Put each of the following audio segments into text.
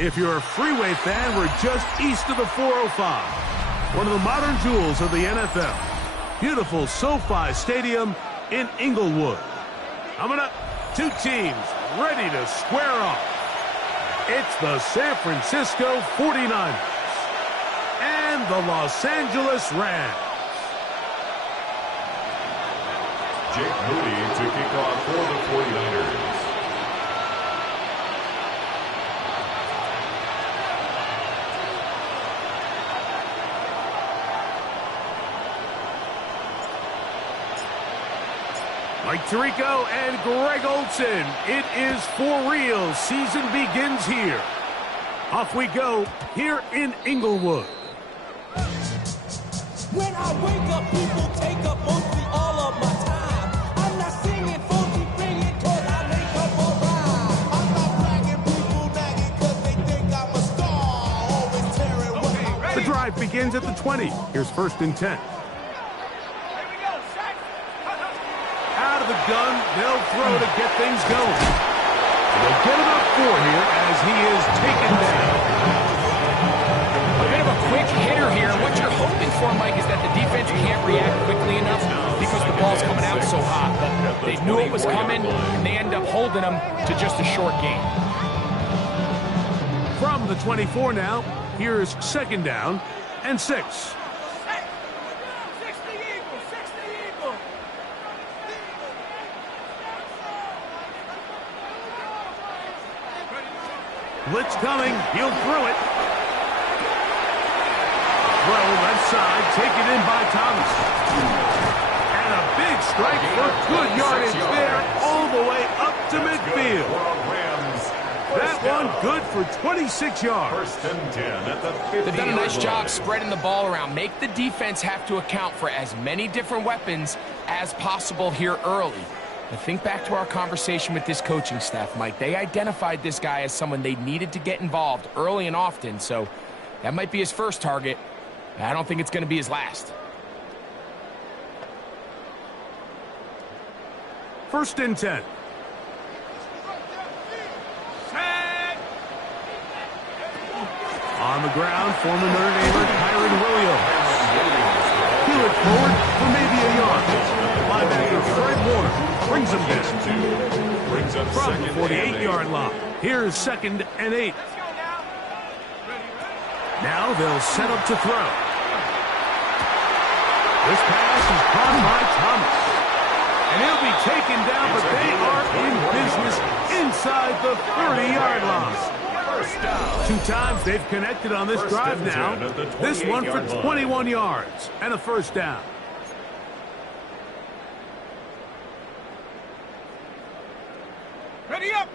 If you're a freeway fan, we're just east of the 405. One of the modern jewels of the NFL. Beautiful SoFi Stadium in Inglewood. Coming up, two teams ready to square off. It's the San Francisco 49ers and the Los Angeles Rams. Jake Moody to kick off for the 49ers. Mike Tirico and Greg Olsen. It is for real. Season begins here. Off we go here in Inglewood. When I wake up, people take up mostly all of my time. I'm not singing, funky, bringing, cause I make up a rhyme. I'm not bragging, people nagging, cause they think I'm a star. Always tearing what I The drive begins at the 20. Here's 1st and 10. Out of the gun, they'll throw to get things going. They'll get about 4 here as he is taken down. A bit of a quick hitter here. What you're hoping for, Mike, is that the defense can't react quickly enough because the ball's coming out so hot. But they knew it was coming, and they end up holding them to just a short game. From the 24 now, here's 2nd down and 6. Blitz coming. He'll throw it. Throw left side. Taken in by Thomas. And a big strike for good yardage there all the way up to midfield. That one good for 26 yards. 1st and 10 at the 50. They've done a nice job spreading the ball around. Make the defense have to account for as many different weapons as possible here early. But think back to our conversation with this coaching staff, Mike. They identified this guy as someone they needed to get involved early and often, so that might be his first target. I don't think it's going to be his last. 1st and 10. On the ground, former Notre Damer Kyron Williams. Peel it forward for maybe a yard. Linebacker Fred Warner brings him down. From the 48-yard line. Here's 2nd and 8. Now they'll set up to throw. This pass is caught by Thomas. And he'll be taken down, but they are in business inside the 30-yard line. 2 times they've connected on this drive now. This one for 21 yards and a 1st down. Ready up!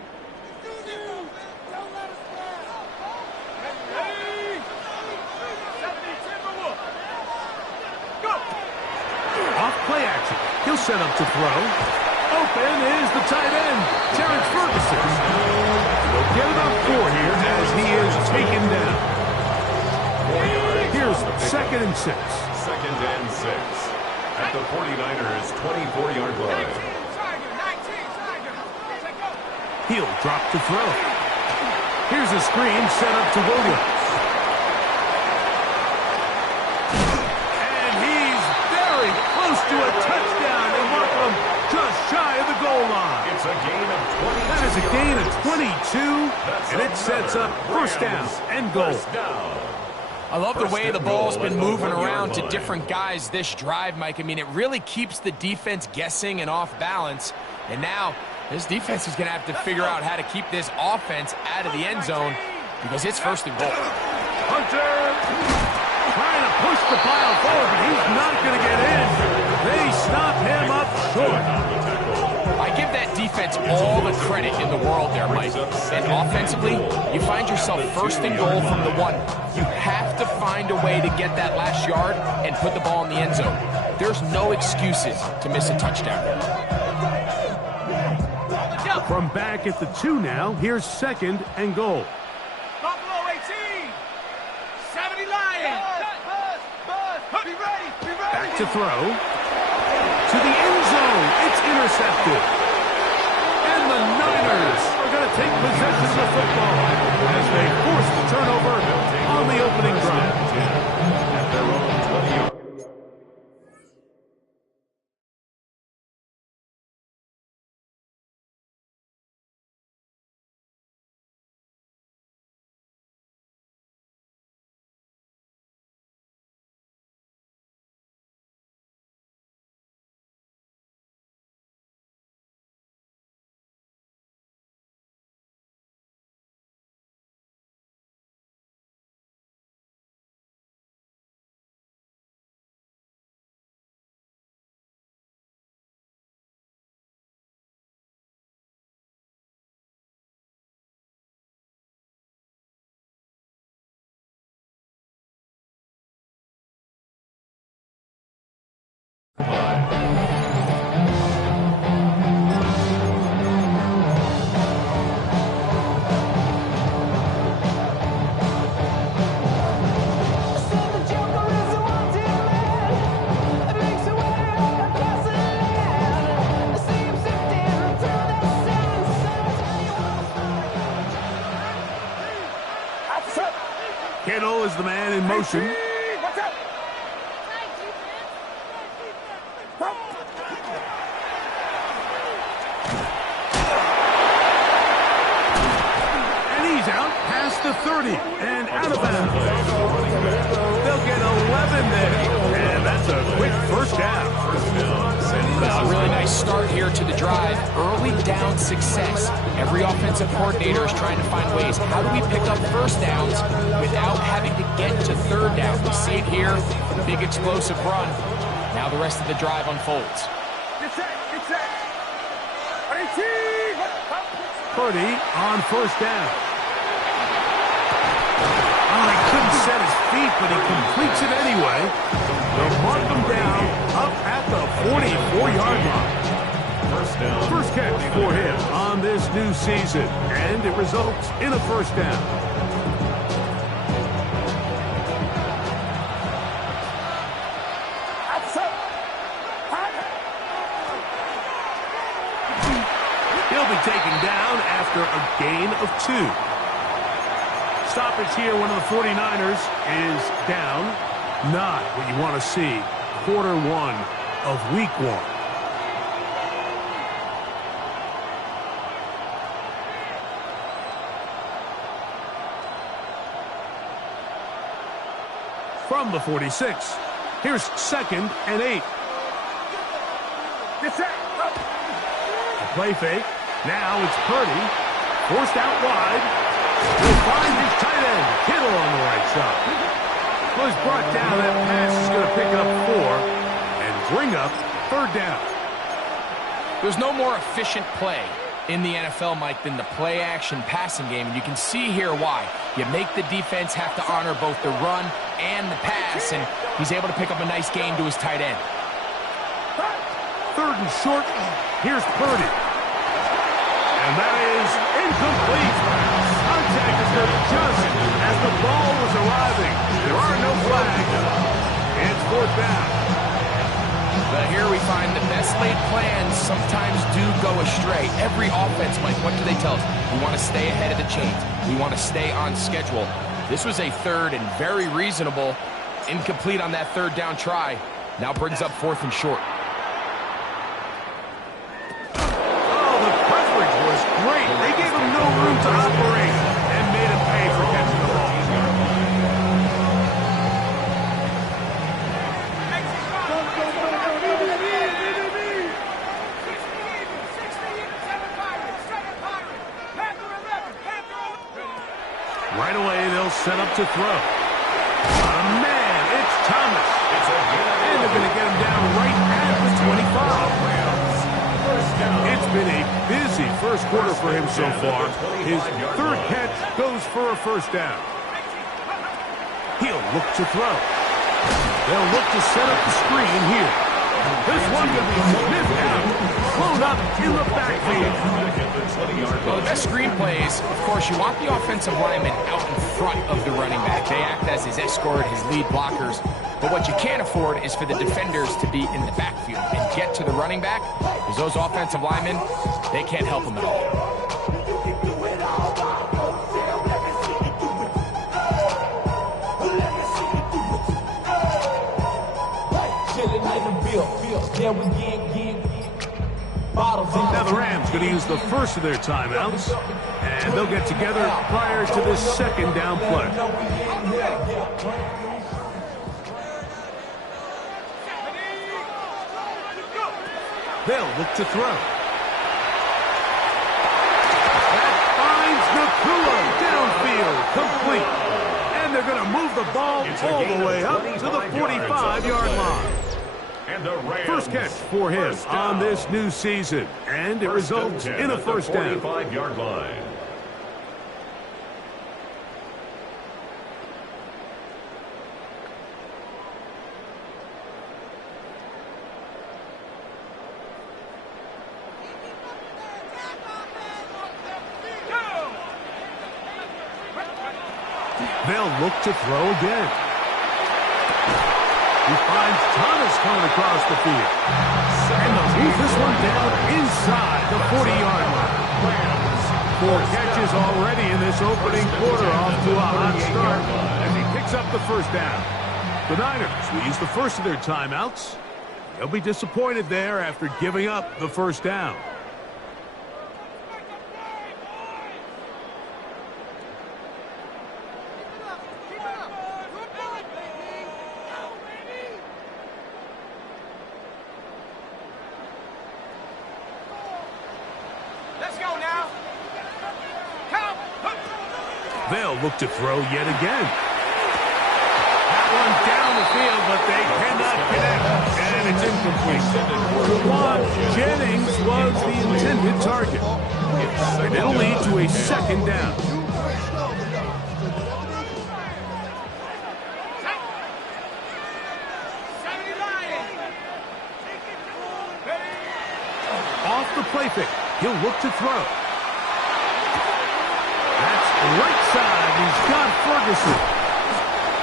Off play action. He'll set up to throw. Open is the tight end, Terrence Ferguson. They'll get about 4 here as he is taken down. Here's 2nd and 6. 2nd and 6 at the 49ers 24-yard line. He'll drop to throw. Here's a screen set up to Williams. And he's very close to a touchdown. They mark him just shy of the goal line. It's a gain of 22. That is a gain of 22, and it sets up 1st down and goal. I love the way the ball's been moving around to different guys this drive, Mike. I mean, it really keeps the defense guessing and off balance. And now this defense is going to have to figure out how to keep this offense out of the end zone because it's 1st and goal. Hunter trying to push the pile forward, but he's not going to get in. They stop him up short. I give that defense all the credit in the world there, Mike. And offensively, you find yourself 1st and goal from the 1. You have to find a way to get that last yard and put the ball in the end zone. There's no excuses to miss a touchdown. From back at the 2 now, here's 2nd and goal. Buffalo 18! 70 Lions! Be ready! Be ready! Back to throw. To the end zone. It's intercepted. And the Niners are going to take possession of the football as they force turnover on the opening drive. At their own 20-yard. Kittle is the man in motion. And he's out past the 30 and out of bounds. They'll get 11 there, and that's a quick first down. A really nice start here to the drive. Early down success. Every offensive coordinator is trying to find ways. How do we pick up first downs without having to get to third down? We see it here. Big explosive run. Now the rest of the drive unfolds. Purdy on first down. Oh, he couldn't set his feet, but he completes it anyway. They'll mark him down up at the 44-yard line. First down. First catch for him on this new season, and it results in a first down. He'll be taken down after a gain of 2. Stoppage here, one of the 49ers is down. Not what you want to see. Quarter 1 of week 1. From the 46, here's 2nd and 8. A play fake. Now it's Purdy. Forced out wide. He'll find his tight end, Kittle, on the right side. Well, he's brought down. That pass is going to pick up 4 and bring up third down. There's no more efficient play in the NFL, Mike, than the play-action passing game, and you can see here why. You make the defense have to honor both the run and the pass, and he's able to pick up a nice gain to his tight end. 3rd and short. Here's Purdy. And that is incomplete. Contact is going to just as the ball was arriving. There are no flags. It's 4th down. But here we find the best laid plans sometimes do go astray. Every offense, Mike, what do they tell us? We want to stay ahead of the chains. We want to stay on schedule. This was a 3rd and very reasonable. Incomplete on that 3rd down try. Now brings up 4th and short. Great. They gave him no room to operate and made him pay for catching the ball. Right away, they'll set up to throw. Man, it's Thomas. And they're going to get him down right at the 25. It's been a busy first quarter for him so far. His 3rd catch goes for a first down. He'll look to throw. They'll look to set up the screen here. This one will be sniffed out, blown up in the backfield. Well, the best screen plays, of course, you want the offensive lineman out in front of the running back. They act as his escort, his lead blockers. But what you can't afford is for the defenders to be in the backfield and get to the running back, because those offensive linemen, they can't help him at all. Yeah, we get bottles. Now the Rams going to use the first of their timeouts, and they'll get together prior to this second down play. They'll look to throw. That finds Nakua downfield, complete. And they're going to move the ball all the way up to the 45-yard line. And the Rams, First catch for him on this new season, and it results in a first down. 45-yard line. They'll look to throw again. He finds Thomas coming across the field. And they'll move this one down inside the 40-yard line. 4 catches already in this opening quarter, off to a hot start as he picks up the first down. The Niners will use the first of their timeouts. They'll be disappointed there after giving up the first down. They'll look to throw yet again. That one down the field, but they cannot connect. And it's incomplete. Juwan Jennings was the intended target. And it'll lead to a second down. Off the play fake. He'll look to throw. That's right side. He's got Ferguson.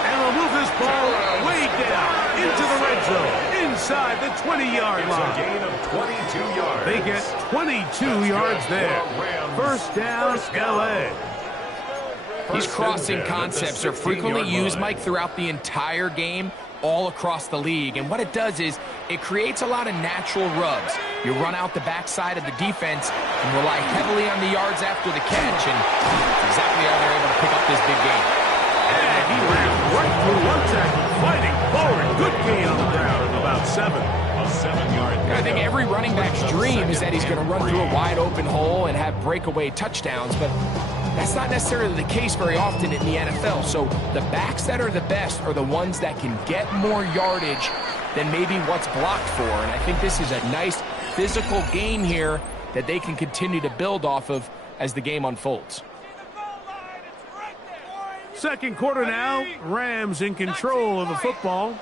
And they'll move this ball way down into the red zone, inside the 20-yard line. It's a gain of 22 yards. They get 22 yards there. First down, L.A. These crossing concepts are frequently used, Mike, throughout the entire game, all across the league. And what it does is it creates a lot of natural rubs. You run out the backside of the defense and rely heavily on the yards after the catch, and that's exactly how they're able to pick up this big game. And he ran right through one tackle, fighting forward. Good gain on the ground of about 7. A 7-yard. I think every running back's dream is that he's going to run through a wide open hole and have breakaway touchdowns, but that's not necessarily the case very often in the NFL. So the backs that are the best are the ones that can get more yardage than maybe what's blocked for. And I think this is a nice physical game here that they can continue to build off of as the game unfolds. Second quarter now. Rams in control of the football.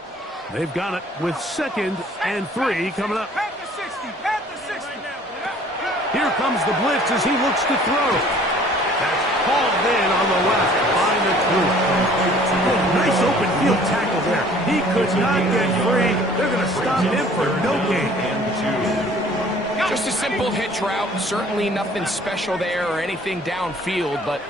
They've got it with 2nd and 3 coming up. Here comes the blitz as he looks to throw. That's hauled in on the left behind the 2. Nice open field tackle there. He could not get free. They're going to stop him for no gain. Just a simple hitch route. Certainly nothing special there or anything downfield, but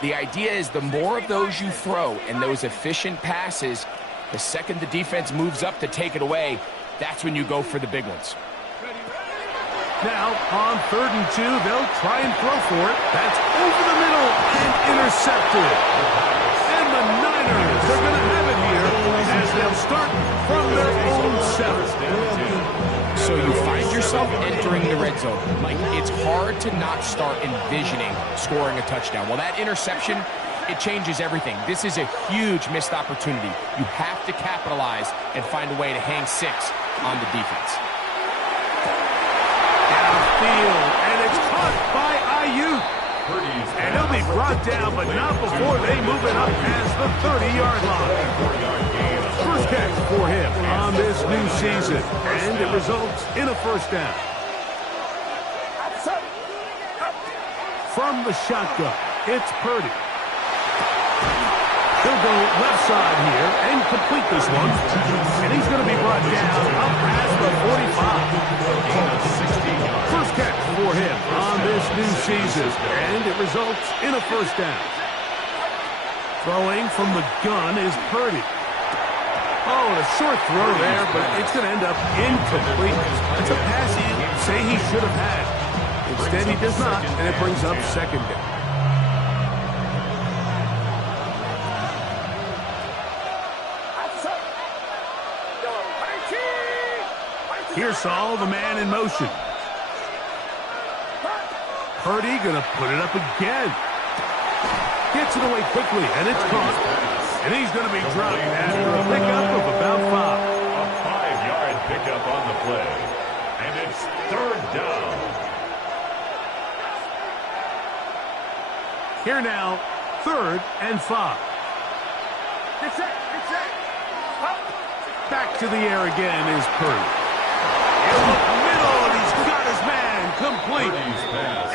the idea is the more of those you throw and those efficient passes, the second the defense moves up to take it away, that's when you go for the big ones. Now, on 3rd and 2, they'll try and throw for it. That's over the middle and intercepted. And the Niners are going to have it here as they'll start from their own 7. So you find yourself entering the red zone. Mike, it's hard to not start envisioning scoring a touchdown. Well, that interception, it changes everything. This is a huge missed opportunity. You have to capitalize and find a way to hang 6 on the defense. Downfield, and it's caught by Ayuk. And he'll be brought down, but not before they move it up past the 30-yard line. First catch for him on this new season, and it results in a first down. From the shotgun, it's Purdy. He'll go left side here and complete this one. And he's going to be brought down up past the 45. First catch for him on this new season, and it results in a first down. Throwing from the gun is Purdy. Oh, Oh, and a short throw there, but it's going to end up incomplete. That's a pass you say he should have had. Instead, he does not, and it brings up second down. Here's Saul, the man in motion. Purdy going to put it up again. Gets it away quickly, and it's caught. And he's going to be dropped after a pickup of about 5. A 5-yard pickup on the play. And it's third down. Here now, 3rd and 5. Back to the air again is Purdy. In the middle, and he's got his man complete.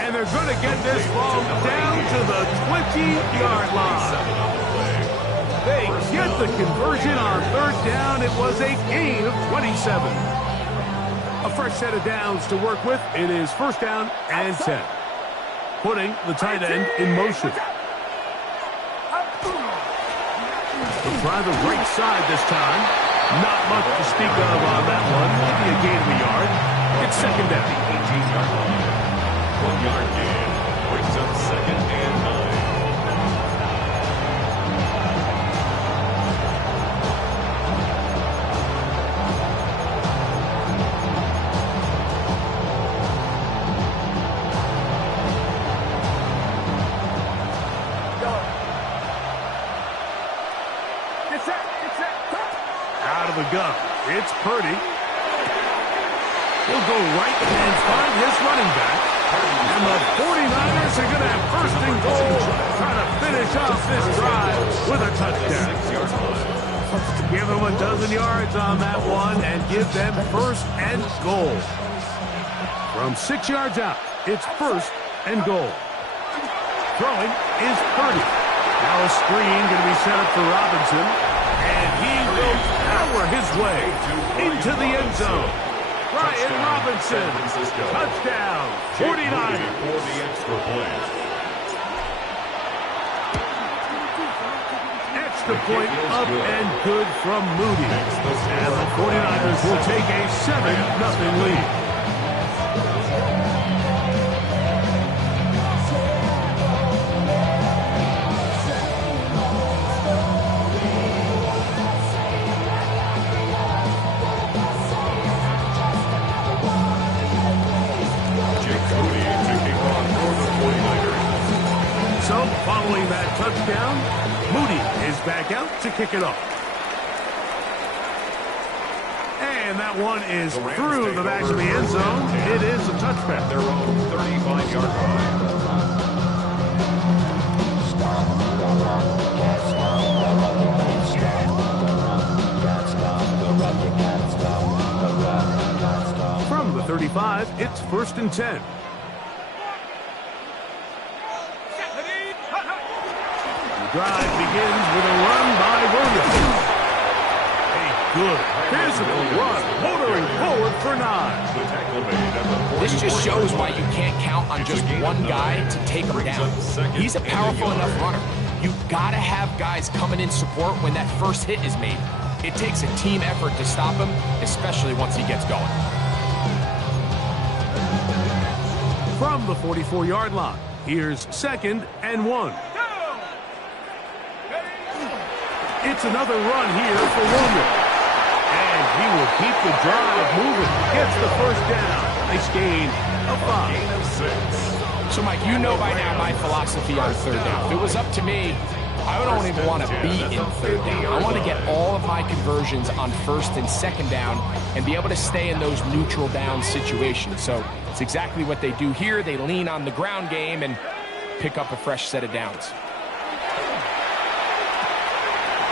And they're going to get this ball down to the 20-yard line. They get the conversion on 3rd down. It was a gain of 27. A fresh set of downs to work with. It is 1st down and 10. Putting the tight end in motion. They'll try the right side this time. Not much to speak of on that one. Maybe a gain of a yard. It's 2nd down. 18-yard line. 1-yard gain. Brings up 2nd and 9. Out of the gun. It's Purdy. He'll go right and find his running back. And the 49ers are going to have 1st and goal, trying to finish off this drive with a touchdown. Give them a dozen yards on that one and give them 1st and goal. From 6 yards out, it's 1st and goal. Throwing is Purdy. Now a screen going to be set up for Robinson. And he will power his way into the end zone. Brian Robinson, touchdown, 49ers. For the extra point. Extra point up and good from Moody. And the 49ers will take a 7-0 lead. So, following that touchdown, Moody is back out to kick it off. And that one is through the back of the end zone. It is a touchback. Their own 35-yard line. From the 35, it's 1st and 10. Drive begins with a run by Williams. A good physical run, motoring forward for 9. This just shows why you can't count on just one guy to take him down. He's a powerful enough runner. You've got to have guys coming in support when that first hit is made. It takes a team effort to stop him, especially once he gets going. From the 44-yard line, here's 2nd and 1. It's another run here for Williams. And he will keep the drive moving. Gets the 1st down. Nice gain of 5. So, Mike, you know by now my philosophy on 3rd down. If it was up to me, I don't even want to be in 3rd down. I want to get all of my conversions on 1st and 2nd down and be able to stay in those neutral down situations. So it's exactly what they do here. They lean on the ground game and pick up a fresh set of downs.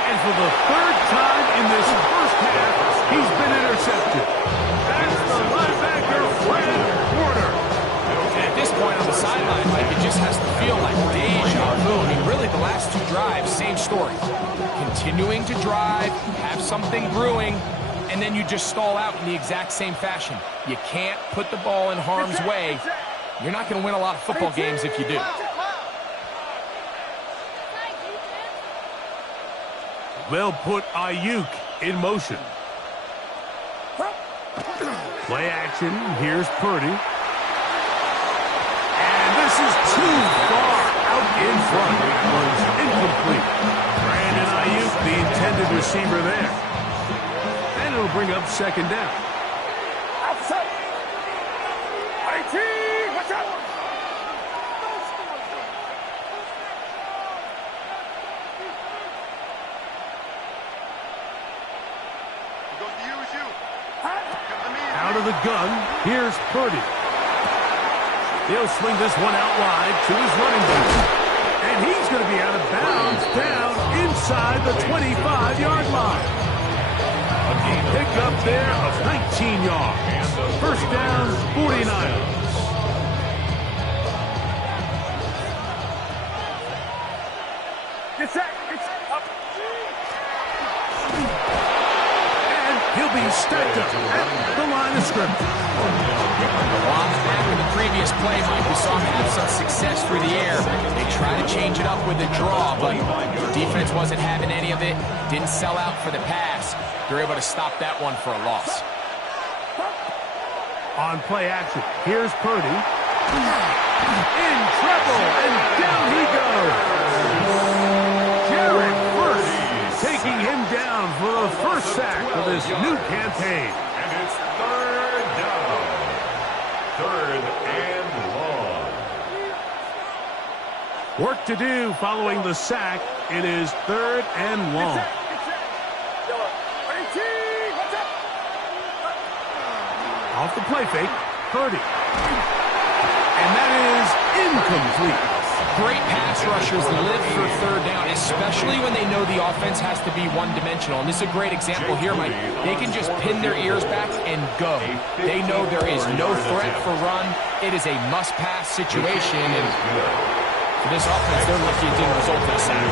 And for the 3rd time in this first half, he's been intercepted. That's the linebacker, Fred Warner. And at this point on the sideline, Mike, it just has to feel like deja vu. I mean, really, the last 2 drives, same story. Continuing to drive, have something brewing, and then you just stall out in the exact same fashion. You can't put the ball in harm's way. You're not going to win a lot of football games if you do. They'll put Ayuk in motion. Play action. Here's Purdy. And this is too far out in front. It was incomplete. Brandon Ayuk, the intended receiver there. And it'll bring up second down. Outside. Watch out. Out of the gun, here's Purdy. He'll swing this one out wide to his running back. And he's going to be out of bounds down inside the 25-yard line. A pick up there of 19 yards. First down, 49ers. Get set. Up. He'll be stacked up at the line of scrimmage. Well, on the back of the previous play, Mike, we saw him have some success through the air. They tried to change it up with a draw, but the defense wasn't having any of it. Didn't sell out for the pass. They're able to stop that one for a loss. On play action, here's Purdy. In trouble, and down he goes. Jared First taking him down for the first sack of this new campaign. And it's third down. Third and long. Work to do following the sack. It is third and long. Off the play fake, Purdy. And that is incomplete. Great pass rushers live for third down, especially when they know the offense has to be one-dimensional. And this is a great example here, Mike. They can just pin their ears back and go. They know there is no threat for run. It is a must-pass situation. And for this offense, they're lucky it didn't result in a sack.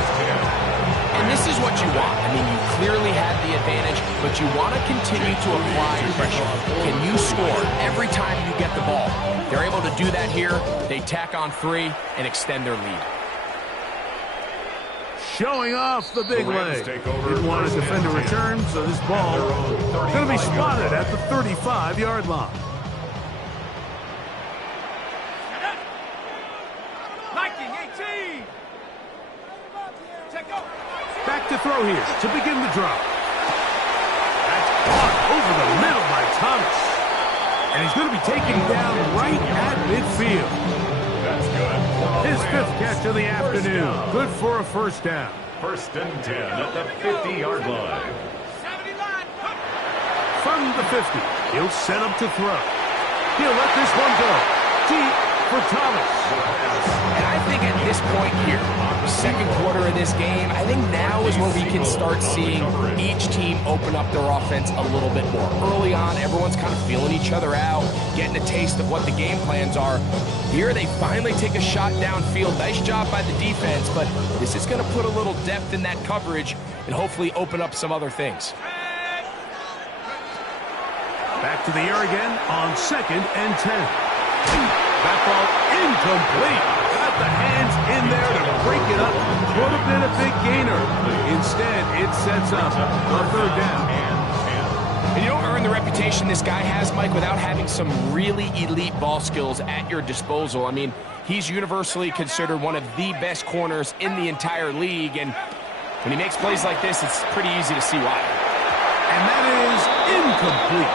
And this is what you want. I mean, you clearly had the advantage, but you want to continue to apply pressure. Can you score every time you get the ball? They're able to do that here. They tack on 3 and extend their lead. Showing off the big leg. Didn't want to defend a return, so this ball going to be spotted at the 35-yard line. Back to throw here to begin the drop. That's caught over the middle by Thomas. And he's going to be taken down right at midfield. That's good. His 5th catch of the afternoon. Good for a first down. First and 10 at the 50-yard line. From the 50, he'll set up to throw. He'll let this one go. Deep for Thomas. And I think at this point here, second quarter of this game, I think now is where we can start seeing each team open up their offense a little bit more. Early on, everyone's kind of feeling each other out, getting a taste of what the game plans are. Here, they finally take a shot downfield. Nice job by the defense, but this is going to put a little depth in that coverage and hopefully open up some other things. Back to the air again on 2nd and 10. That ball incomplete. Got the hands in there to break it up. Could have been a big gainer. Instead, it sets up a third down. And you don't earn the reputation this guy has, Mike, without having some really elite ball skills at your disposal. I mean, he's universally considered one of the best corners in the entire league. And when he makes plays like this, it's pretty easy to see why. And that is incomplete.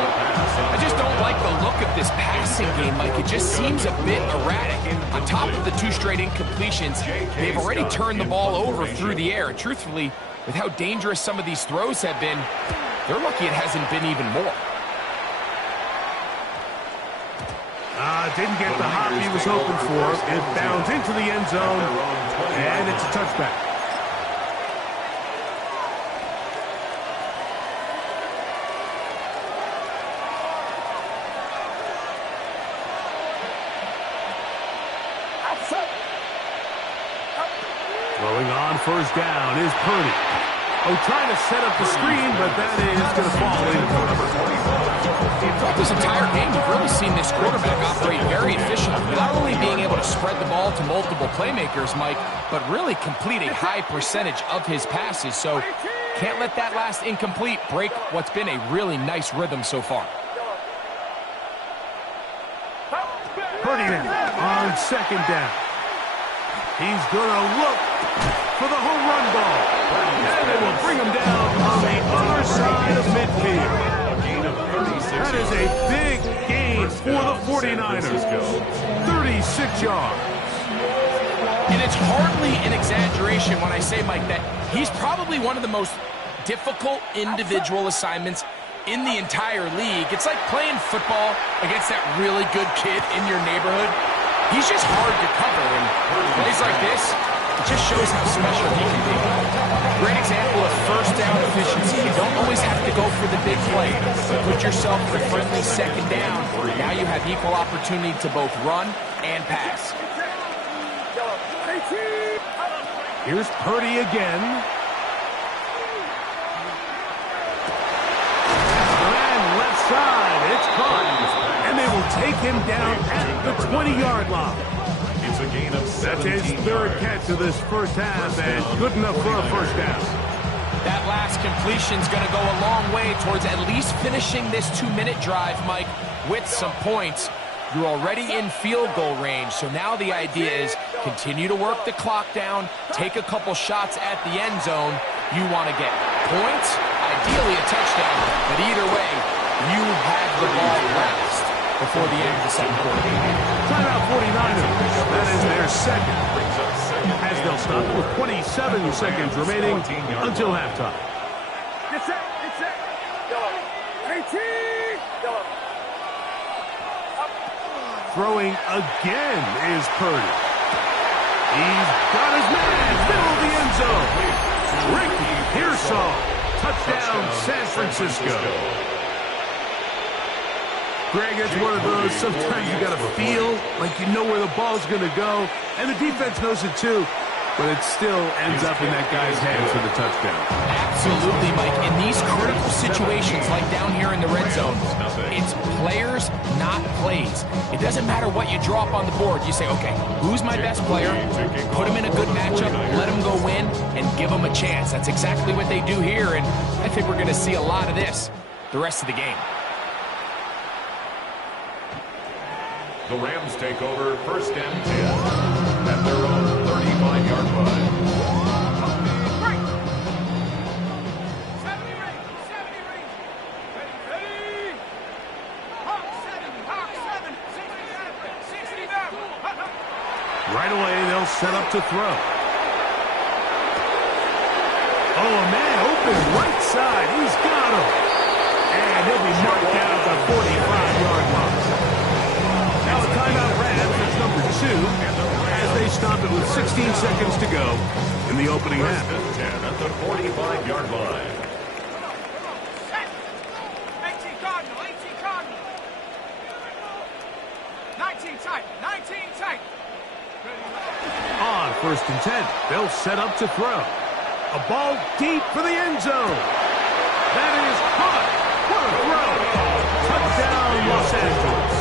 I just don't like the look of this passing game, Mike. It just seems a bit erratic. On top of the 2 straight incompletions, they've already turned the ball over through the air. And truthfully, with how dangerous some of these throws have been, they're lucky it hasn't been even more. Didn't get the hop he was hoping for. It bounds into the end zone, and it's a touchback. Throwing on first down is Purdy. Trying to set up the screen, but that is going to fall in. This entire game, you've really seen this quarterback operate very efficiently, not only being able to spread the ball to multiple playmakers, Mike, but really complete a high percentage of his passes. So Can't let that last incomplete break what's been a really nice rhythm so far. Purdy on second down. He's going to look for the home run ball. And they will bring him down on the other side of midfield. That is a big gain for the 49ers. 36 yards. And it's hardly an exaggeration when I say, Mike, that he's probably one of the most difficult individual assignments in the entire league. It's like playing football against that really good kid in your neighborhood. He's just hard to cover, and plays like this, it just shows how special he can be. Great example of first down efficiency. You don't always have to go for the big play. Put yourself in a friendly second down. Now you have equal opportunity to both run and pass. Here's Purdy again. And left side, it's caught. And they will take him down at the 20-yard line. It's a gain of 17 That's his third catch of this first half, and good enough for a first down. That last completion's going to go a long way towards at least finishing this 2-minute drive, Mike, with some points. You're already in field goal range, so now the idea is continue to work the clock down, take a couple shots at the end zone. You want to get points, ideally a touchdown, but either way, you have the ball last before the end of the second quarter. Timeout 49ers. That is their second. As they'll stop with 27 seconds remaining until halftime. Get set, get set. 18. Throwing again is Purdy. He's got his man, middle of the end zone. Ricky Pearsall, touchdown San Francisco. Greg, it's one of those, sometimes you got to feel like you know where the ball's going to go, and the defense knows it too, but it still ends up in that guy's hands for the touchdown. Absolutely, Mike. In these critical situations, like down here in the red zone, it's players, not plays. It doesn't matter what you draw up on the board. You say, okay, who's my best player? Put him in a good matchup, let him go win, and give him a chance. That's exactly what they do here, and I think we're going to see a lot of this the rest of the game. The Rams take over first and 10 at their own 35-yard line. Right away, they'll set up to throw. Oh, a man open right side. He's got him. And he'll be marked down at the 45-yard line. Now a timeout Rams, it's number 2, as they stop it with 16 seconds to go in the opening half. First and 10 at the 45-yard line. 18 Cardinal, 18 Cardinal. 19 tight, 19 tight. On first and 10, they'll set up to throw. A ball deep for the end zone. That is caught. What a throw. Touchdown, Los Angeles.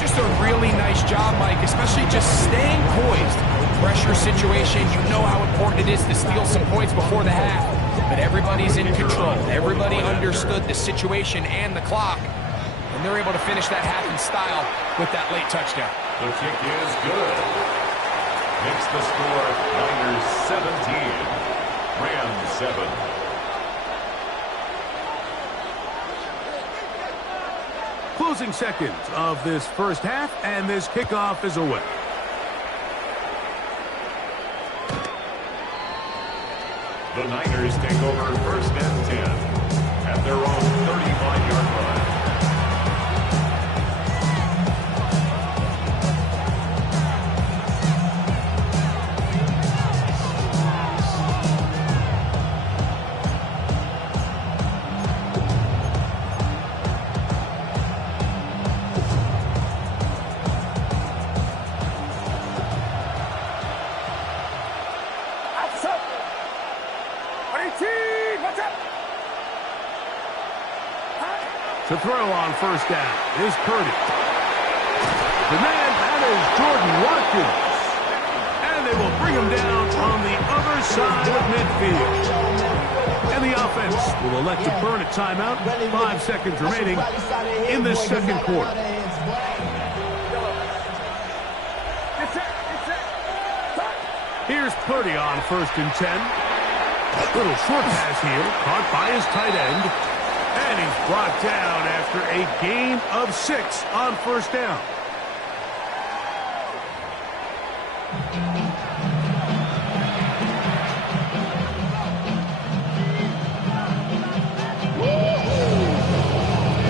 Just a really nice job, Mike, especially just staying poised. Pressure situation, you know how important it is to steal some points before the half. But everybody's in control. Everybody understood the situation and the clock. And they're able to finish that half in style with that late touchdown. The kick is good. Makes the score Niners 17, Rams 7. Closing seconds of this first half, and this kickoff is away. The Niners take over first and 10 at their own 35-yard line. To throw on first down is Purdy. The man, that is Jordan Watkins. And they They will bring him down on the other side of midfield. And the offense will elect to burn a timeout. 5 seconds remaining in this second quarter. Here's Purdy on 1st and 10. Little short pass here, caught by his tight end. And he's brought down after a gain of 6 on 1st down.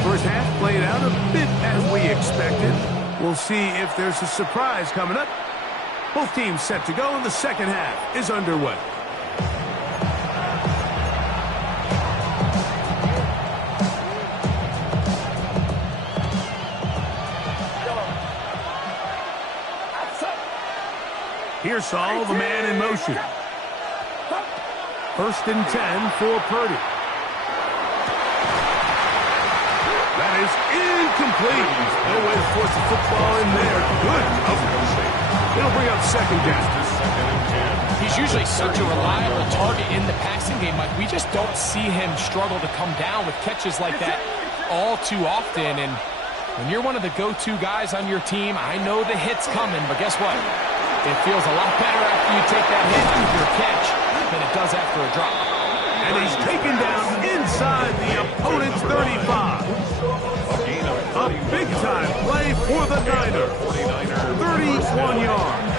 First half played out a bit as we expected. We'll see if there's a surprise coming up. Both teams set to go, and the second half is underway. Here's Saul, the man in motion. 1st and 10 for Purdy. That is incomplete. No way to force the football in there. Good coverage. It'll bring up 2nd down. He's usually such a reliable target in the passing game, Mike. We just don't see him struggle to come down with catches like that all too often. And when you're one of the go-to guys on your team, I know the hit's coming, but guess what? It feels a lot better after you take that hit after a catch than it does after a drop. And he's taken down inside the opponent's 35. A big-time play for the Niners. 31 yards.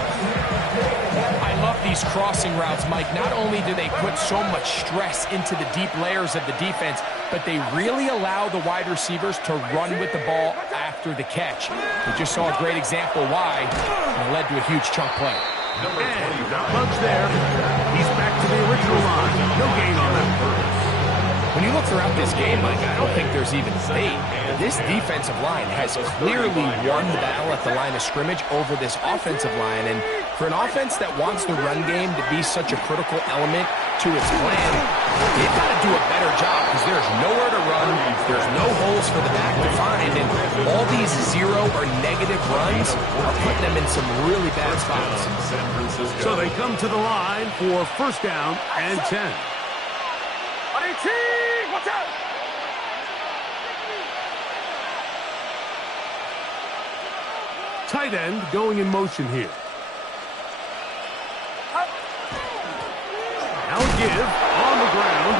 I love these crossing routes, Mike. Not only do they put so much stress into the deep layers of the defense, but they really allow the wide receivers to run with the ball after the catch. We just saw a great example why, and it led to a huge chunk play. And not much there. He's back to the original line. No gain on that. When you look throughout this game, Mike, I don't think there's even debate. This defensive line has clearly won the battle at the line of scrimmage over this offensive line. And for an offense that wants the run game to be such a critical element to its plan, they've got to do a better job because there's nowhere to run, there's no holes for the back to find, and all these 0 or negative runs are putting them in some really bad spots. So they come to the line for 1st down and 10. Watch out! Tight end going in motion here. Now a give on the ground.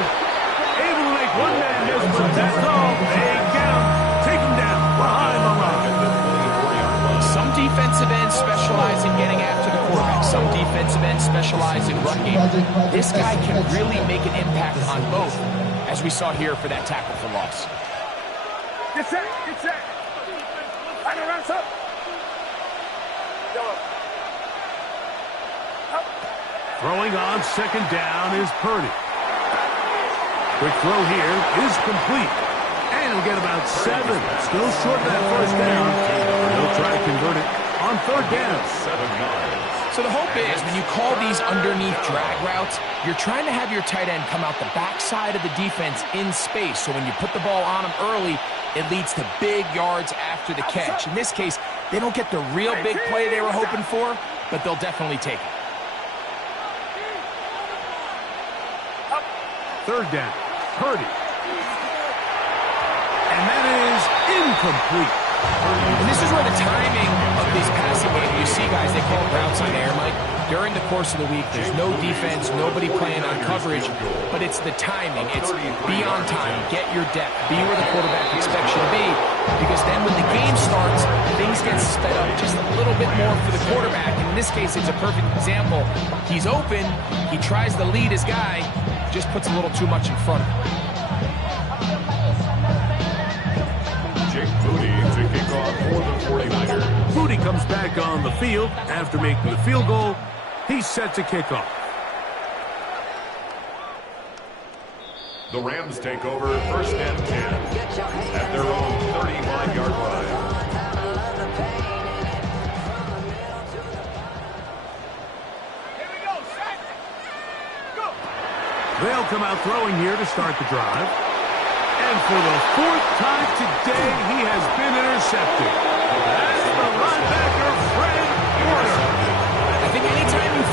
Able to make one man miss, but that's all. They get him. Take him down behind the line. Some defensive ends specialize in getting after the quarterback. Some defensive ends specialize in run game. This guy can really make an impact on both, as we saw here for that tackle for loss. Get set, get set. Final rounds up. Throwing on 2nd down is Purdy. Quick throw here is complete. And he'll get about 7. Still short of that 1st down. He'll try to convert it on 3rd down. 7 yards. So the hope is when you call these underneath drag routes, you're trying to have your tight end come out the backside of the defense in space. So when you put the ball on him early, it leads to big yards after the catch. In this case, they don't get the real big play they were hoping for, but they'll definitely take it. 3rd down. Purdy. And that is incomplete. And this is where the timing of these passing games, you see guys, they call it routes on air, Mike. During the course of the week, there's no defense, nobody playing on coverage, but it's the timing. It's be on time, get your depth, be where the quarterback expects you to be, because then when the game starts, things get sped up just a little bit more for the quarterback. And in this case, it's a perfect example. He's open, he tries to lead his guy, just puts a little too much in front of him. Booty to kick off for the 49ers. Booty comes back on the field after making the field goal. He's set to kick off. The Rams take over 1st and 10 at their own 35-yard line. Here we go, set. Go. They'll come out throwing here to start the drive. And for the 4th time today, he has been intercepted. That's the linebacker, Fred Warner. I think anytime you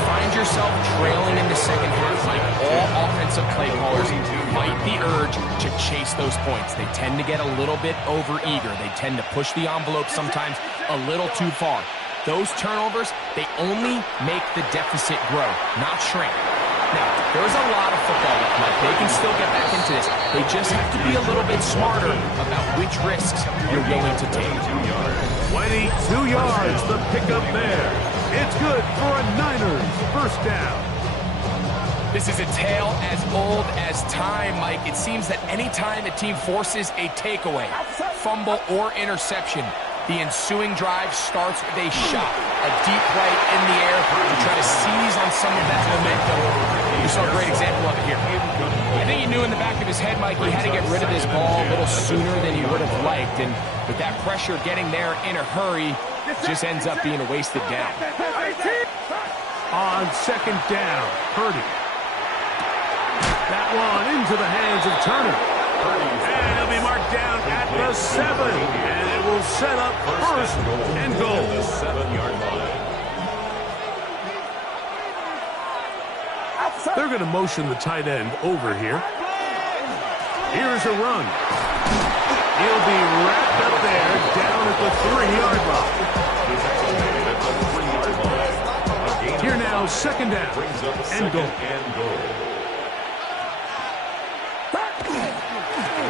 yourself trailing in the second half, like all offensive play callers fight the urge to chase those points. They tend to get a little bit overeager. They tend to push the envelope sometimes a little too far. Those turnovers, they only make the deficit grow, not shrink. Now, there's a lot of football left, Mike. They can still get back into this. They just have to be a little bit smarter about which risks you're willing to take. 22 yards, the pickup there. It's good for a Niners first down. This is a tale as old as time, Mike. It seems that anytime a team forces a takeaway, fumble, or interception, the ensuing drive starts with a shot, a deep play in the air to try to seize on some of that momentum. You saw a great example of it here. I think he knew in the back of his head, Mike, he had to get rid of this ball a little sooner than he would have liked. And with that pressure getting there in a hurry, just ends up being a wasted down. On second down, Purdy. That one into the hands of Turner. And he'll be marked down at the 7. And it will set up first and goal. The 7-yard line. They're going to motion the tight end over here. Here's a run. He'll be wrapped up there down at the 3-yard line. Here now, second down and goal.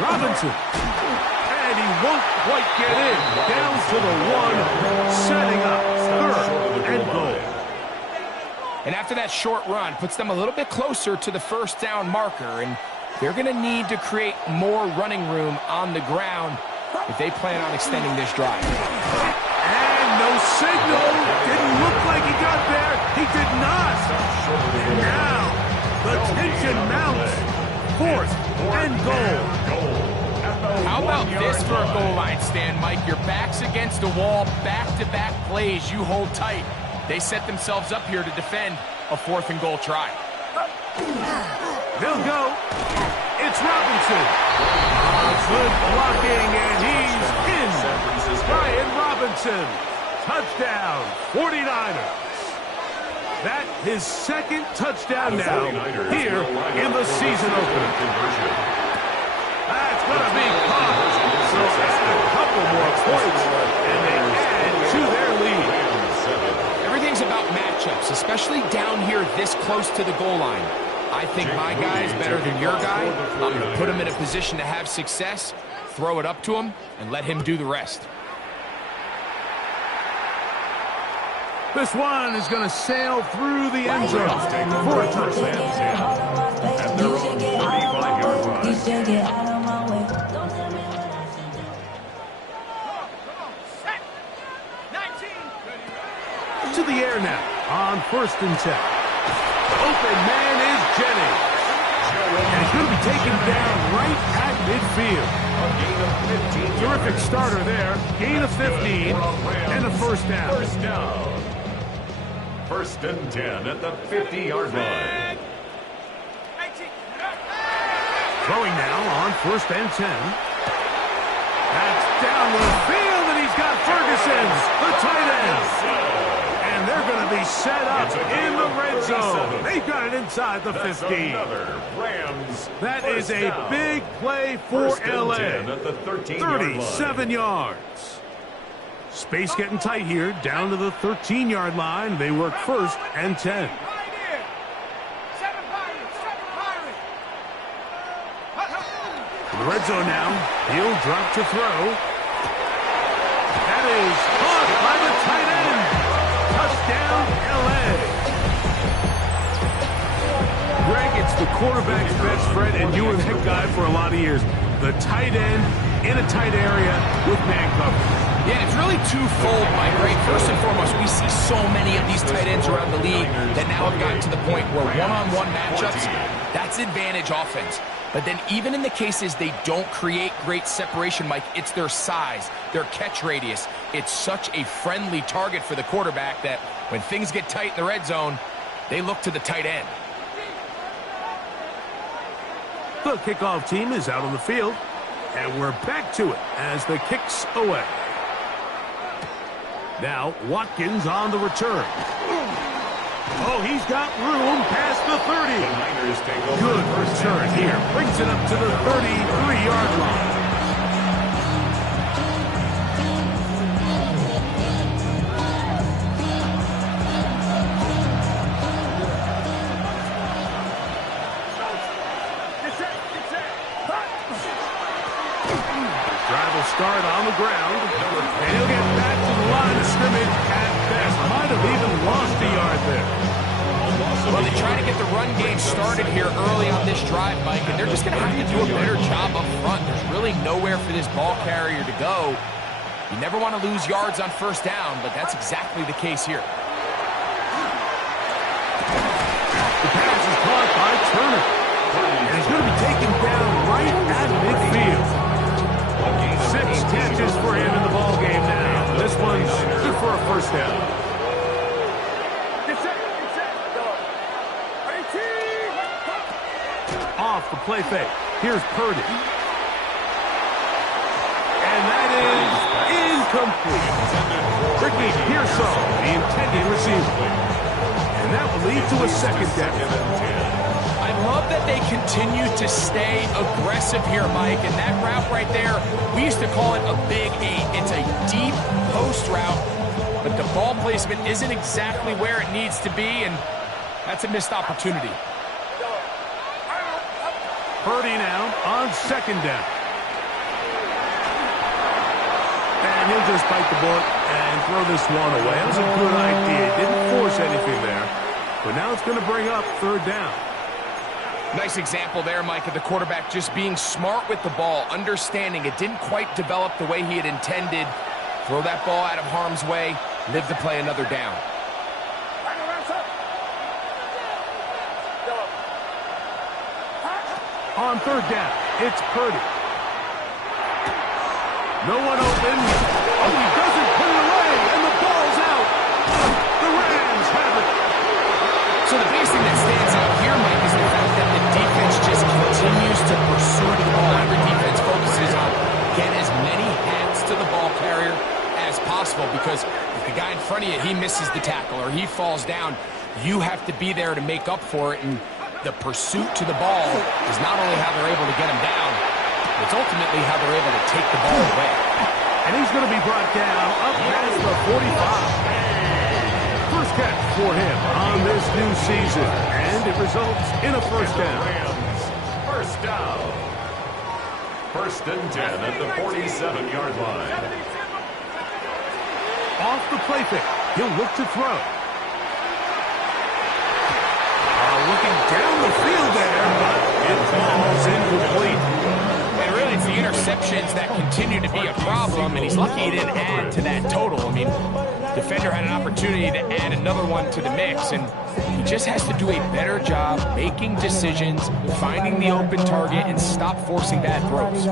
Robinson. And he won't quite get in. Down to the 1, setting up third and goal. And after that short run, puts them a little bit closer to the first down marker. And they're going to need to create more running room on the ground if they plan on extending this drive. And no signal. Didn't look like he got there. He did not. And now the tension mounts. Fourth and goal. How about this for a goal line stand, Mike? Your back's against the wall, back-to-back plays you hold tight. They set themselves up here to defend a 4th and goal try. They'll go. It's Robinson. Good blocking, and he's in. Brian Robinson. Touchdown, 49ers. That his second touchdown now here in the season opener. That's going to be caught. So a couple more points, and they add to their lead. Everything's about matchups, especially down here this close to the goal line. I think my guy is better than your guy. I'm going to put him in a position to have success, throw it up to him, and let him do the rest. This one is going to sail through the end zone for a touchdown. And they're on 35-yard line. To the air now on 1st and 10. Open man is Jennings. And he's going to be taken down right at midfield. A gain of 15. Terrific starter there. Gain of 15 and a first down. First down. 1st and 10 at the 50-yard line. Throwing now on 1st and 10. That's down the field, and he's got Ferguson, the tight end. And they're going to be set up in the red zone. They've got it inside the 50. That is a big play for LA. At the 37 yards. Space getting tight here, down to the 13-yard line. They work 1st and 10. In the red zone now, he'll drop to throw. That is caught by the tight end. Touchdown, L.A. Greg, it's the quarterback's best friend, and you were that guy for a lot of years. The tight end in a tight area with man coverage. Yeah, it's really twofold, Mike, right? First and foremost, we see so many of these tight ends around the league that now have gotten to the point where one-on-one matchups, that's advantage offense. But then even in the cases they don't create great separation, Mike, it's their size, their catch radius. It's such a friendly target for the quarterback that when things get tight in the red zone, they look to the tight end. The kickoff team is out on the field, and we're back to it as the kick's away. Now, Watkins on the return. Oh, he's got room past the 30. The Niners take over. Good return here. Brings it up to the 33-yard line. Drive will start on the ground. And he'll get back to the line of scrimmage at best. Might have even lost a yard there. Well, they try to get the run game started here early on this drive, Mike, and they're just going to have to do a better job up front. There's really nowhere for this ball carrier to go. You never want to lose yards on first down, but that's exactly the case here. The pass is caught by Turner. And he's going to be taken down right at midfield. 6 catches for him in the ball game now. This one's good for a first down. Off the play fake. Here's Purdy. And that is incomplete. Ricky Pearsall, the intended receiver. And that will lead to a second down. I love that they continue to stay aggressive here, Mike, and that route right there, we used to call it a big 8. It's a deep post route, but the ball placement isn't exactly where it needs to be, and that's a missed opportunity. Purdy now on second down. And he'll just bite the bullet and throw this one away. That was a good idea. Didn't force anything there, but now it's going to bring up third down. Nice example there, Mike, of the quarterback just being smart with the ball, understanding it didn't quite develop the way he had intended. Throw that ball out of harm's way, live to play another down. On third down, it's Purdy. No one open. Oh, he doesn't put it away, and the ball's out. The Rams have it. So the biggest thing that stands out here, Mike, is the fact that the defense just continues to pursue the ball. Every defense focuses on get as many hats to the ball carrier as possible, because if the guy in front of you, he misses the tackle or he falls down, you have to be there to make up for it, and the pursuit to the ball is not only how they're able to get him down, it's ultimately how they're able to take the ball away. And he's going to be brought down up past the 45. First catch for him on this new season, and it results in a first down. First down. First and 10 at the 47-yard line. Off the play fake, he'll look to throw. Looking down the field there, but it falls incomplete. And really, it's the interceptions that continue to be a problem, and he's lucky he didn't add to that total. I mean, defender had an opportunity to add another one to the mix, and he just has to do a better job making decisions, finding the open target, and stop forcing bad throws.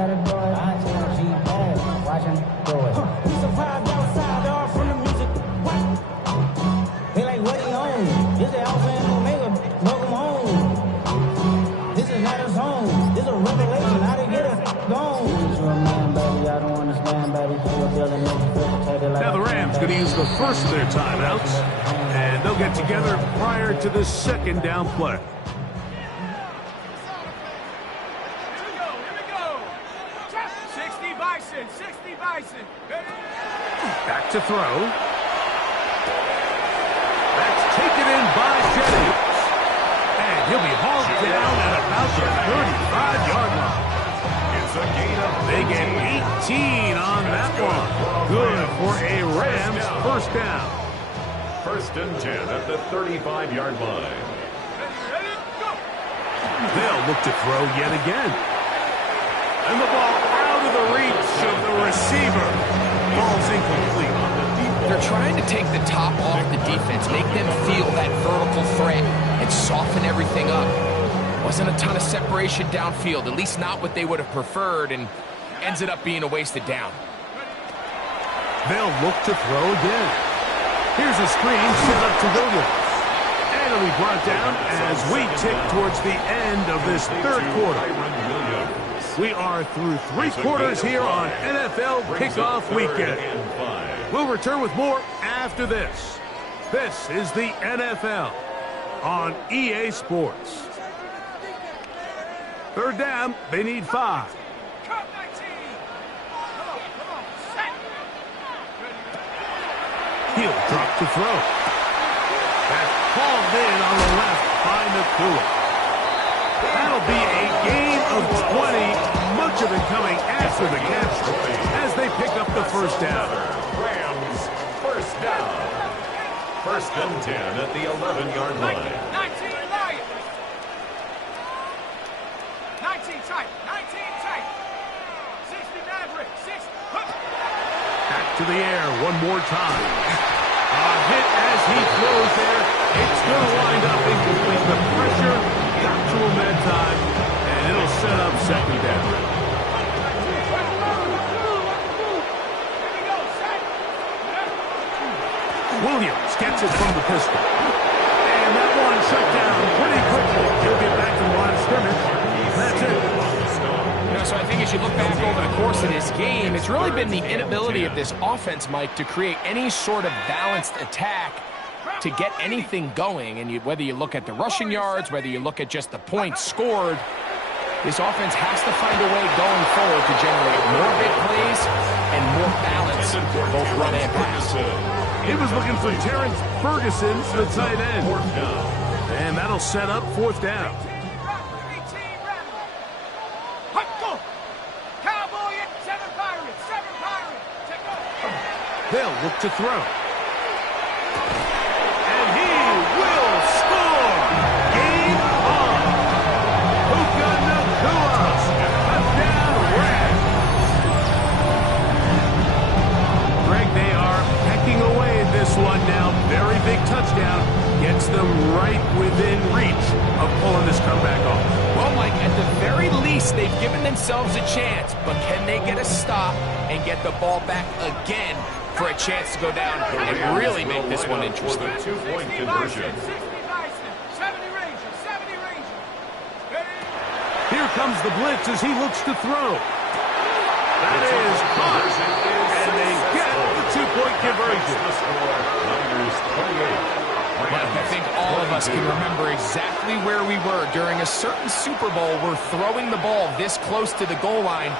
Now the Rams going to use the first of their timeouts, and they'll get together prior to the second down play. Here we go. 60 Bison, 60 Bison. Back to throw. That's taken in by Jennings. And he'll be hauled down at about the 35-yard line. It's a gain of They get 18 on that one. Good for a Rams first down. first and 10 at the 35-yard line. They'll look to throw yet again. And the ball out of the reach of the receiver. Ball's incomplete. They're trying to take the top off the defense, make them feel that vertical threat, and soften everything up. Wasn't a ton of separation downfield, at least not what they would have preferred, and ends it up being a wasted down. They'll look to throw again. Here's a screen set up to Williams. And it'll be brought down as we tick towards the end of this third quarter. We are through 3 quarters here on NFL Kickoff Weekend. We'll return with more after this. This is the NFL on EA Sports. Third down, they need 5. He'll drop to throw. That's called in on the left by Nakua. That'll be a gain of 20, much of it coming after the catch as they pick up the first down. Rams, first down. First and 10 at the 11-yard line. 19 Lions. 19 tight. 19 tight. 60 Maverick. 60. Back to the air one more time. A hit as he throws there. It's going to wind up incomplete. The pressure got to him that time, and it'll set up second down. Williams gets it from the pistol. And that one shut down pretty quickly. He'll get back to the line of scrimmage. That's it. So I think as you look back over the course of this game, it's really been the inability of this offense, Mike, to create any sort of balanced attack to get anything going. And whether you look at the rushing yards, whether you look at just the points scored, this offense has to find a way going forward to generate more big plays and more balance, both run and pass. He was looking for Terrence Ferguson, the tight end. And that'll set up fourth down. They'll look to throw. And he will score! Game on! Puka Nakua! Touchdown, Rams! Greg, they are pecking away at this one now. Very big touchdown. Gets them right within reach of pulling this comeback off. Well, Mike, at the very least, they've given themselves a chance. But can they get a stop and get the ball back again for a chance to go down and really make this one interesting? For the two-point conversion. Here comes the blitz as he looks to throw. That is caught. And they get the two-point conversion. The score, Niners 28. Mike, I think all of us can remember exactly where we were during a certain Super Bowl where throwing the ball this close to the goal line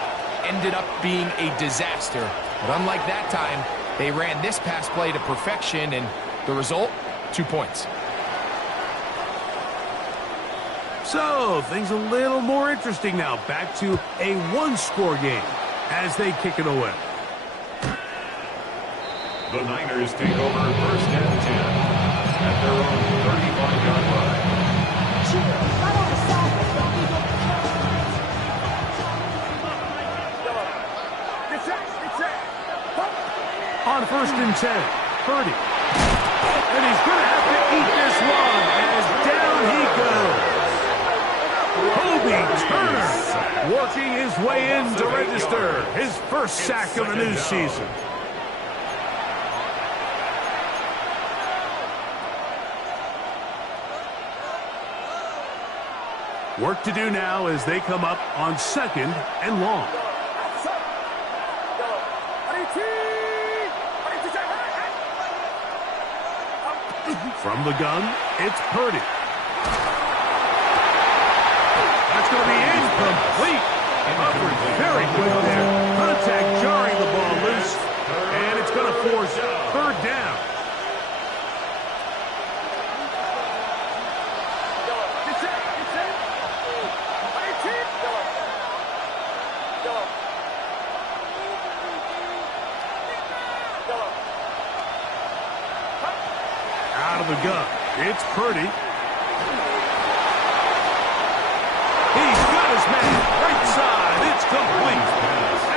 ended up being a disaster. But unlike that time, they ran this pass play to perfection, and the result, 2 points. So, things a little more interesting now. Back to a one-score game as they kick it away. The Niners take over first and 10 at their own 35-yard line. On first and 10, Purdy. And he's going to have to eat this one as down he goes. Kobe Turner working his way in to register his first sack of the new season. Work to do now as they come up on second and long. From the gun, it's Purdy. That's going to be incomplete. Covered very quick there. Contact jarring the ball loose. And it's going to force third down. Out of the gun, it's Purdy. He's got his man right side. It's complete.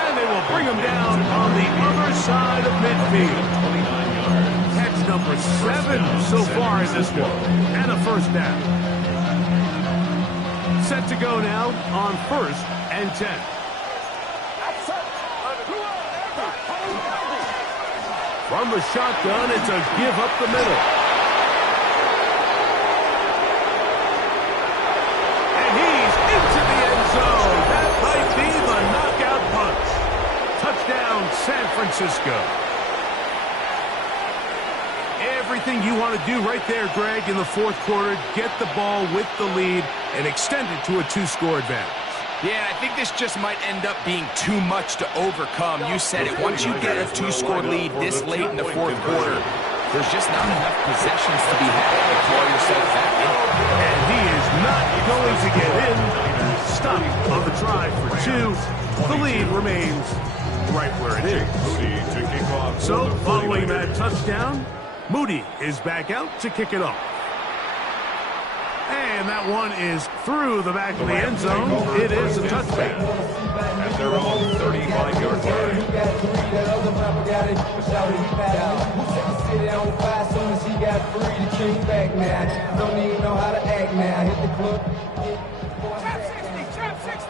And they will bring him down on the other side of midfield. Catch number 7 so far in this one. And a first down. Set to go now on first and 10. From the shotgun, it's a give up the middle. And he's into the end zone. That might be the knockout punch. Touchdown, San Francisco. If Everything you want to do right there, Greg, in the fourth quarter, get the ball with the lead and extend it to a 2-score advantage. Yeah, I think this just might end up being too much to overcome. You said it. Once you get a 2-score lead this late in the fourth quarter, there's just not enough possessions to be had to claw yourself back in. And he is not going to get in. Stopped on the try for 2. The lead remains right where it is. So, following that touchdown, Moody is back out to kick it off. And that one is through the back of the end zone. It is a touchdown. At their own 35-yard line. Trap 60.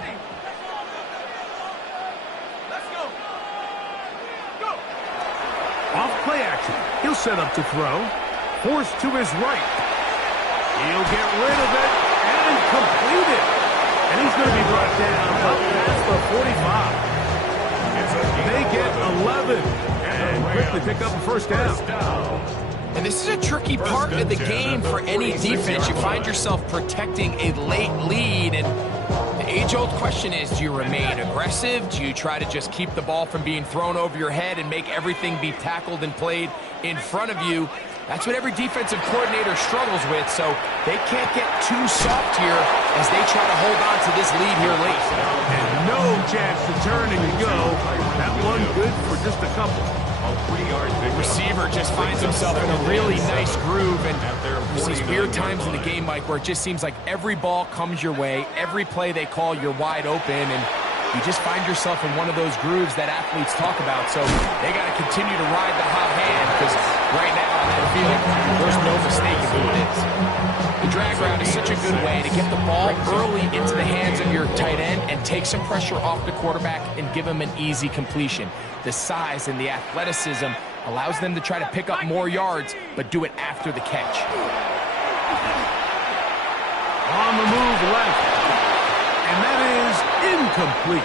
Let's go. Go. Off play action. He'll set up to throw. Forced to his right. He'll get rid of it and complete it. And he's going to be brought down up past the 45. They get 11 and quickly pick up a first down. And this is a tricky part of the game for any defense. You find yourself protecting a late lead, and the age-old question is, do you remain aggressive? Do you try to just keep the ball from being thrown over your head and make everything be tackled and played in front of you? That's what every defensive coordinator struggles with, so they can't get too soft here as they try to hold on to this lead here late. And no chance to turn and go. That one good for just a couple. The receiver just finds himself in a really nice groove, and there's these weird times in the game, Mike, where it just seems like every ball comes your way, every play they call, you're wide open, and you just find yourself in one of those grooves that athletes talk about. So they got to continue to ride the hot hand, because right now I feel like there's no mistaking who it is. The drag route is such a good way to get the ball early into the hands of your tight end and take some pressure off the quarterback and give him an easy completion. The size and the athleticism allows them to try to pick up more yards, but do it after the catch. On the move left. And that is incomplete.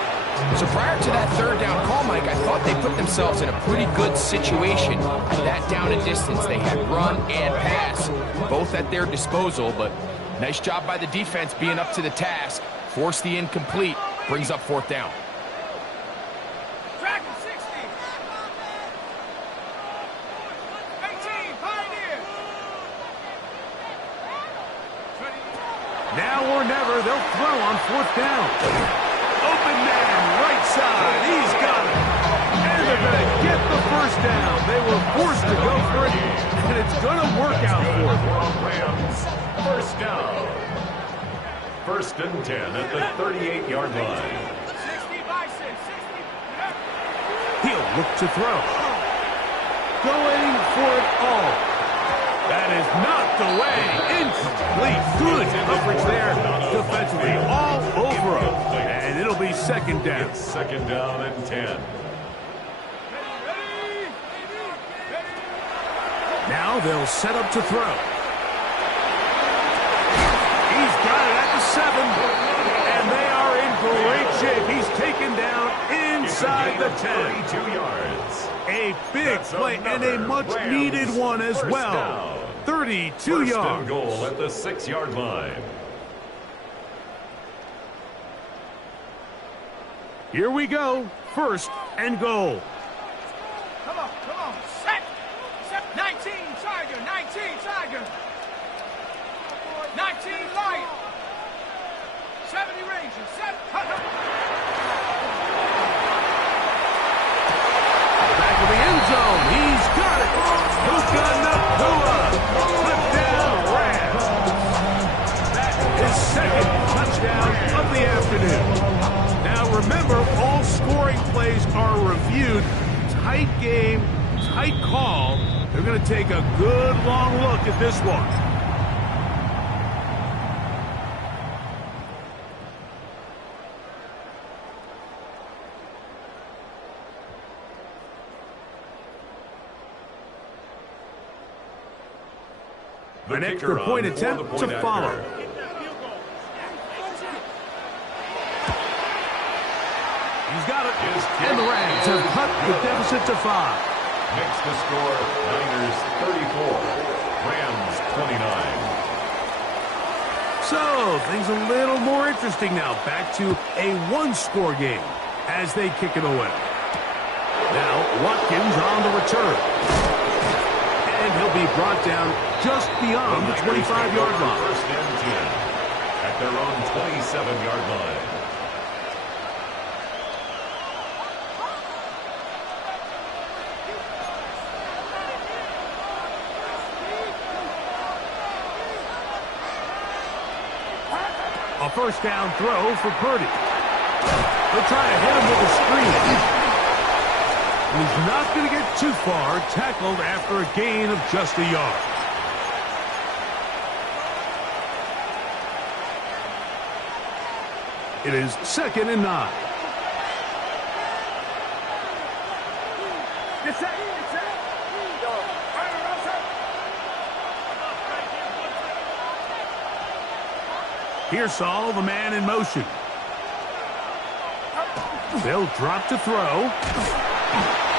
So prior to that third down call, Mike, I thought they put themselves in a pretty good situation. That down and distance, they had run and pass, both at their disposal, but nice job by the defense being up to the task. Force the incomplete, brings up fourth down. Track 60. 18, Pioneer. Now or never, they'll throw on fourth down. Open man, right side, he's got it. And they're going to get the first down. They were forced to go for it, and it's going to work out for them. First down. First and 10 at the 38-yard line. 60 by 6. 60. He'll look to throw. Going for it all. That is knocked away. Incomplete. Good coverage there. Defensively all over him. And it'll be second down. It's second down and 10. Now they'll set up to throw. He's got it at the 7. And they are in great shape. He's taken down inside the 10. 32 yards. A big play and a much-needed one as well. 32 First yards. and goal at the 6-yard line. Here we go. First and goal. Come on. Set. 19, Tiger. 19, Tiger. 19, Lion. 70 Rangers. 7. Back to the end zone. He's got it. Puka Nakua. Flip down, Rams. That is second touchdown of the afternoon. Now remember, all scoring plays are reviewed. Tight game, tight call. They're going to take a good long look at this one. An extra point attempt to follow. He's got it. And the Rams have cut the deficit to 5. Makes the score Niners 34, Rams 29. So, things a little more interesting now. Back to a one-score game as they kick it away. Now, Watkins on the return. And he'll be brought down just beyond the 25-yard line. First and 10 at their own 27-yard line. A first down throw for Purdy. They'll try to hit him with a screen. He's not going to get too far, tackled after a gain of just a yard. It is 2nd and 9. Pearsall, the man in motion. They'll drop to throw.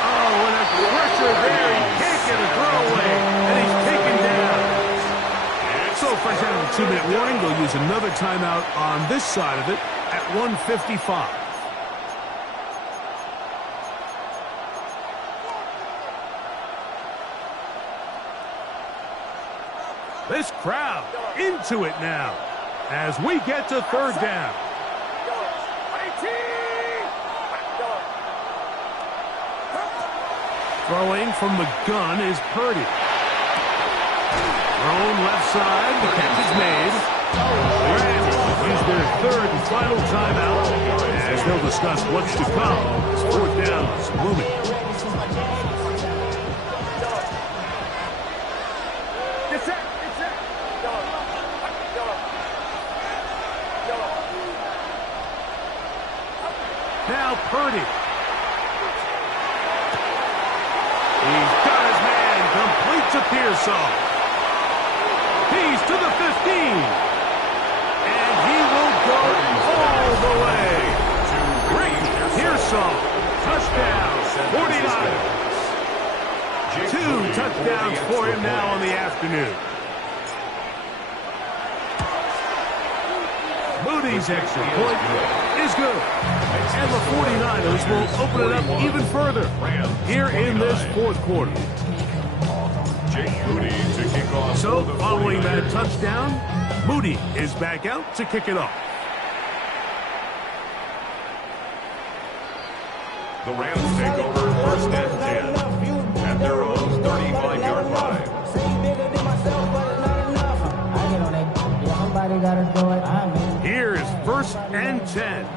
Oh, and a pressure there. He can't get a throw away, and he's taken down. So, fresh out of the 2-minute warning, they'll use another timeout on this side of it at 1:55. This crowd into it now as we get to 3rd down. Throwing from the gun is Purdy. Thrown left side, the catch is made. Rams use their 3rd and final timeout as they'll discuss what's to come. 4th down is looming. Now Purdy. He's got his man complete to Pearsall. He's to the 15. And he will go all the way. Pearsall, touchdown, 49. 2 touchdowns for him now on the afternoon. Moody's extra point is good. And the 49ers will open it up even further here in this 4th quarter. So, following that touchdown, Moody is back out to kick it off. The Rams take over 1st and 10 at their own 35-yard line. Here's 1st and 10.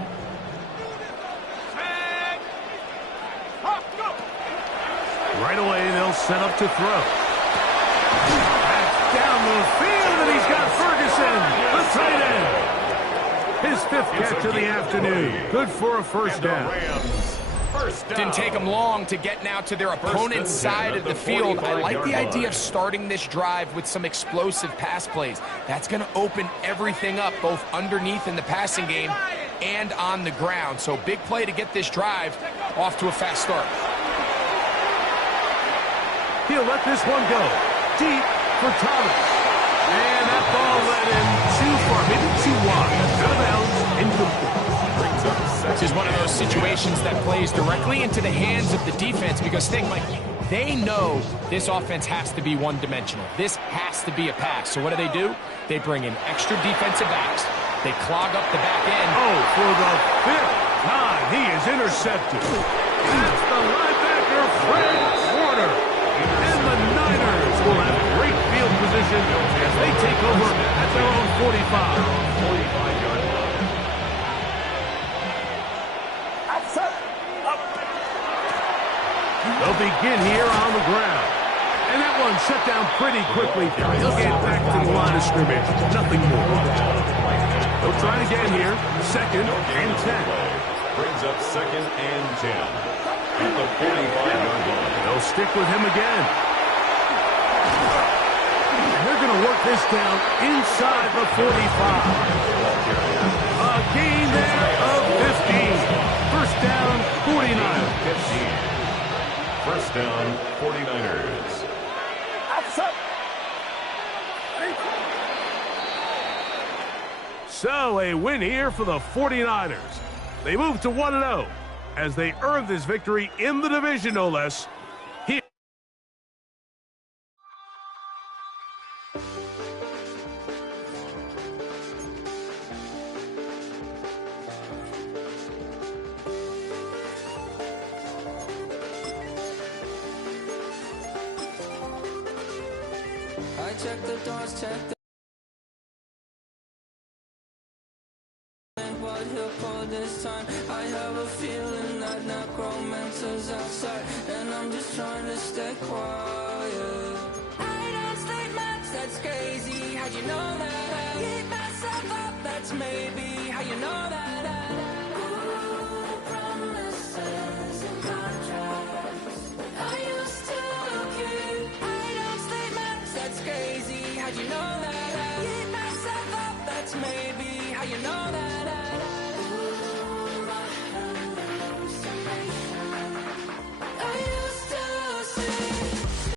Right away, they'll set up to throw. That's down the field, and he's got Ferguson, the tight end. His 5th catch of the afternoon. Good for a first down. Didn't take them long to get now to their opponent's side of the field. I like the idea of starting this drive with some explosive pass plays. That's going to open everything up, both underneath in the passing game and on the ground. So big play to get this drive off to a fast start. He'll let this one go. Deep for Thomas. And that ball led him too far, maybe too wide. Out of bounds, incomplete. This is one of those situations that plays directly into the hands of the defense because think, Mike, they know this offense has to be one-dimensional. This has to be a pass. So what do? They bring in extra defensive backs. They clog up the back end. Oh, for the 5th time, he is intercepted. That's the linebacker, Fred Warner. And the Niners will have great field position as they take over at their own 45. 45-yard line. They'll begin here on the ground. And that one shut down pretty quickly. He'll get back to the line of scrimmage. Nothing more. They'll try it again here. 2nd and 10. Brings up 2nd and 10 at the 45-yard line. They'll stick with him again. And they're going to work this down inside the 45. A gain there of 15. First down, 49. 15. First Touchdown, 49ers. So a win here for the 49ers. They move to 1-0 as they earn this victory in the division, no less. Here. I check the doors, check the what he'll pull this time. I have a feeling that necromancer's outside, and I'm just trying to stay quiet. I don't stay much, that's crazy. How'd you know that? I keep myself up, that's maybe how you know that. Ooh, promises and contracts I used to keep. I don't stay much, that's crazy. How'd you know that? I keep myself up, that's maybe how you know that.